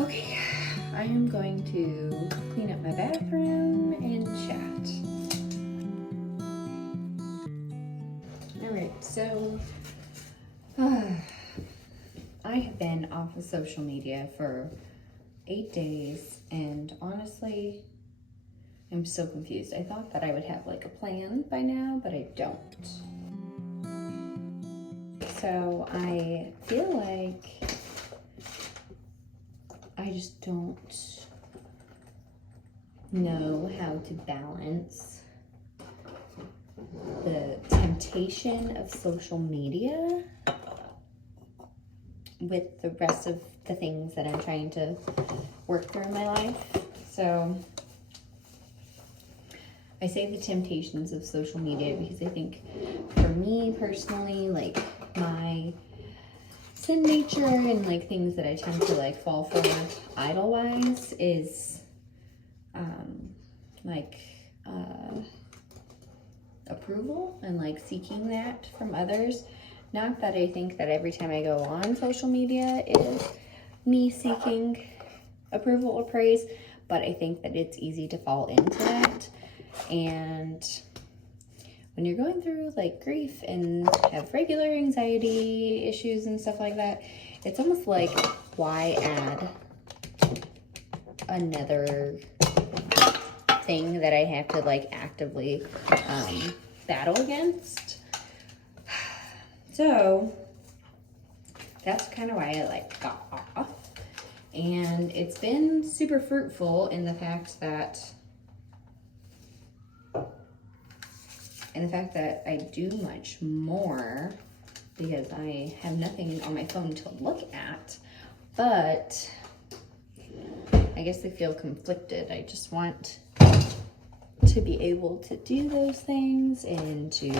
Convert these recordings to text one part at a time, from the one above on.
Okay, I am going to clean up my bathroom and chat. Alright, so I have been off of social media for 8 days, and honestly, I'm so confused. I thought that I would have like a plan by now, but I don't. So I feel like I just don't know how to balance the temptation of social media with the rest of the things that I'm trying to work through in my life. So I say the temptations of social media because I think for me personally, like my sin nature and like things that I tend to like fall for idol-wise is approval and like seeking that from others. Not that I think that every time I go on social media is me seeking approval or praise, but I think that it's easy to fall into that. And when you're going through like grief and have regular anxiety issues and stuff like that, it's almost like, why add another thing that I have to like actively battle against? So that's kind of why I like got off. And it's been super fruitful in the fact that I do much more because I have nothing on my phone to look at. But I guess I feel conflicted. I just want to be able to do those things and to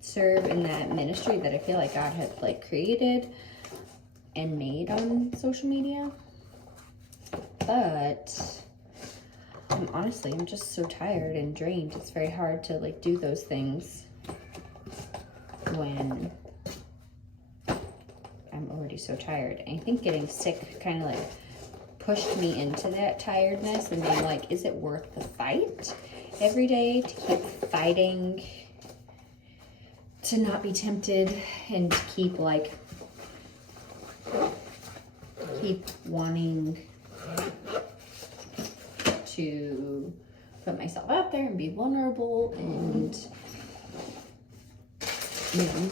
serve in that ministry that I feel like God had like created and made on social media. But I'm just so tired and drained. It's very hard to like do those things when I'm already so tired. And I think getting sick kind of like pushed me into that tiredness and being like, is it worth the fight every day to keep fighting to not be tempted and to keep wanting to put myself out there and be vulnerable and, you know,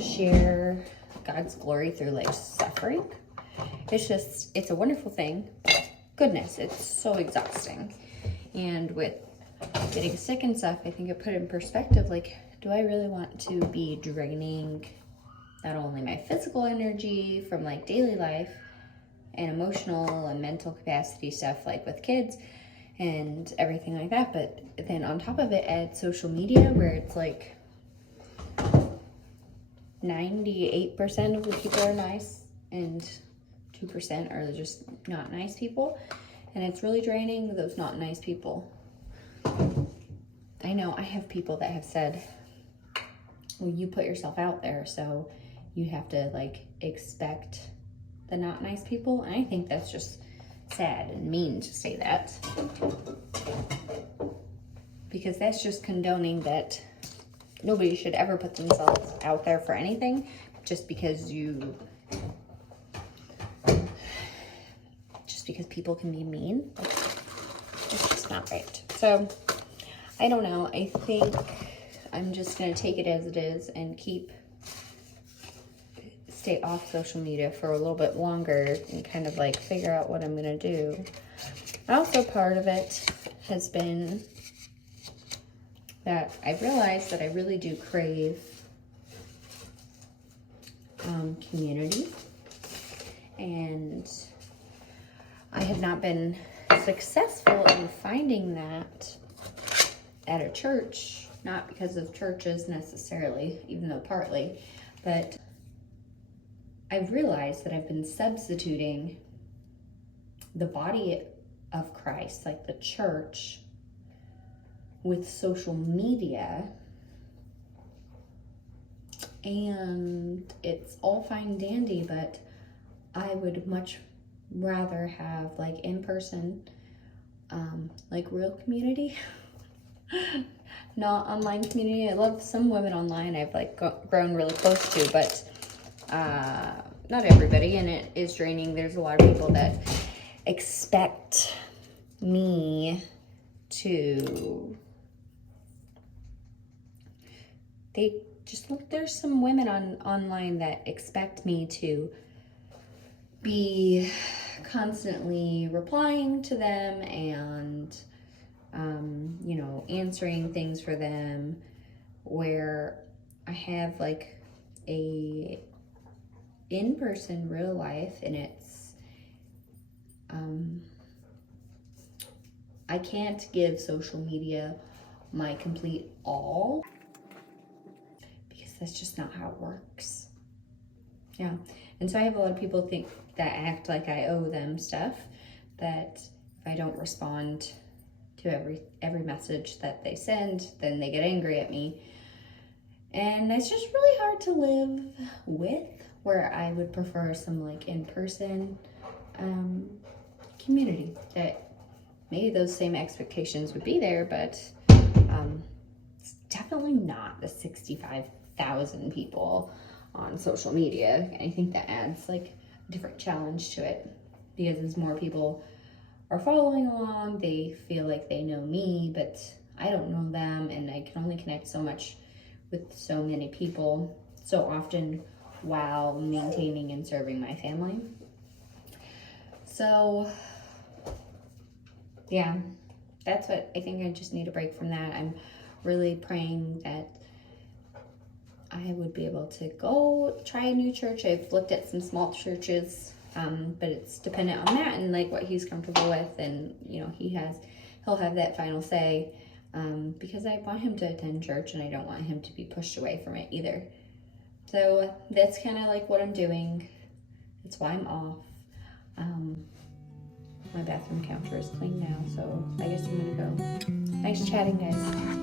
share God's glory through like suffering. It's a wonderful thing. Goodness, it's so exhausting. And with getting sick and stuff, I think it put in perspective, like, do I really want to be draining not only my physical energy from like daily life and emotional and mental capacity stuff like with kids and everything like that, but then on top of it add social media where it's like 98% of the people are nice and 2% are just not nice people, and it's really draining those not nice people. I know I have people that have said, well, you put yourself out there, so you have to like expect the not nice people. And I think that's just sad and mean to say that, because that's just condoning that nobody should ever put themselves out there for anything just because people can be mean. It's just not right. So I don't know. I think I'm just going to take it as it is and stay off social media for a little bit longer and kind of like figure out what I'm going to do. Also, part of it has been that I've realized that I really do crave community, and I have not been successful in finding that at a church, not because of churches necessarily, even though partly, but I've realized that I've been substituting the body of Christ, like the church, with social media and it's all fine and dandy, but I would much rather have like in person, like real community, not online community. I love some women online I've like grown really close to, but not everybody, and it is draining. There's a lot of people that expect me to, there's some women online that expect me to be constantly replying to them and you know, answering things for them, where I have like a in-person real life, and it's I can't give social media my complete all, because that's just not how it works. Yeah. And so I have a lot of people that act like I owe them stuff, that if I don't respond to every message that they send, then they get angry at me. And it's just really hard to live with, where I would prefer some like in-person community, that maybe those same expectations would be there, but it's definitely not the 65,000 people on social media. And I think that adds like a different challenge to it, because as more people are following along, they feel like they know me, but I don't know them, and I can only connect so much with so many people so often while maintaining and serving my family. So yeah, that's what I think. I just need a break from that. I'm really praying that I would be able to go try a new church. I've looked at some small churches, but it's dependent on Matt and like what he's comfortable with, and you know, he'll have that final say, because I want him to attend church and I don't want him to be pushed away from it either. So that's kind of like what I'm doing. That's why I'm off. My bathroom counter is clean now, so I guess I'm gonna go. Nice chatting, guys.